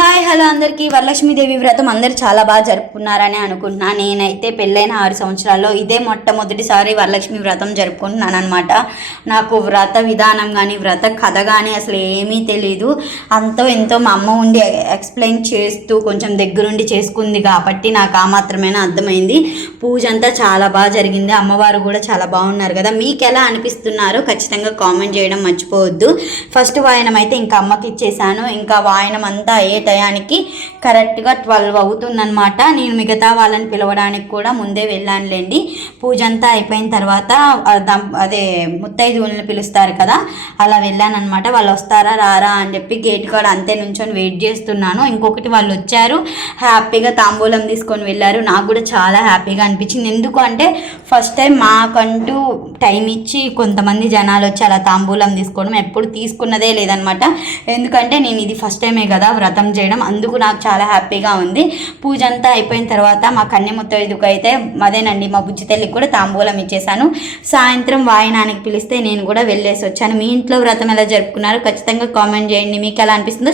Hi hello అందరికీ వరలక్ష్మీదేవి వ్రతం అందరు చాలా బాగా జరుపుకున్నారని అనుకుంటున్నాను. నేనైతే పెళ్ళైన 6 సంవత్సరాల్లో ఇదే మొట్టమొదటిసారి వరలక్ష్మి వ్రతం జరుపుకుంటున్నాను అనమాట. నాకు వ్రత విధానం కానీ వ్రత కథ కానీ అసలు ఏమీ తెలీదు. అంతో ఎంతో మా అమ్మ ఉండి ఎక్స్ప్లెయిన్ చేస్తూ కొంచెం దగ్గరుండి చేసుకుంది కాబట్టి నాకు ఆ మాత్రమేనా అర్థమైంది. పూజ అంతా చాలా బాగా జరిగింది. అమ్మవారు కూడా చాలా బాగున్నారు కదా. మీకు ఎలా అనిపిస్తున్నారో ఖచ్చితంగా కామెంట్ చేయడం మర్చిపోవద్దు. ఫస్ట్ వాయనం అయితే ఇంకా అమ్మకి ఇచ్చేసాను. ఇంకా వాయనం అంతా టయానికి కరెక్ట్గా 12 అవుతుందన్నమాట. నేను మిగతా వాళ్ళని పిలవడానికి కూడా ముందే వెళ్ళానులేండి. పూజ అంతా అయిపోయిన తర్వాత అదే ముత్తైదువులను పిలుస్తారు కదా, అలా వెళ్ళానమాట. వాళ్ళు వస్తారా రారా అని చెప్పి గేట్ కాడ అంతే నుంచొని వెయిట్ చేస్తున్నాను. ఇంకొకటి వాళ్ళు వచ్చారు, హ్యాపీగా తాంబూలం తీసుకొని వెళ్ళారు. నాకు కూడా చాలా హ్యాపీగా అనిపించింది. ఎందుకు అంటే ఫస్ట్ టైం మాకంటూ టైం ఇచ్చి కొంతమంది జనాలు వచ్చి అలా తాంబూలం తీసుకోవడం ఎప్పుడు తీసుకున్నదే లేదనమాట. ఎందుకంటే నేను ఇది ఫస్ట్ టైమే కదా వ్రతం చేయడం, అందుకు నాకు చాలా హ్యాపీగా ఉంది. పూజ అంతా అయిపోయిన తర్వాత మా కన్య ముత్తైదుకు అయితే అదేనండి మా బుజ్జి తల్లికి కూడా తాంబూలం ఇచ్చేసాను. సాయంత్రం వాయనానికి పిలిస్తే నేను కూడా వెళ్ళేసి వచ్చాను. మీ ఇంట్లో వ్రతం ఎలా జరుపుకున్నారో ఖచ్చితంగా కామెంట్ చేయండి. మీకు ఎలా అనిపిస్తుందో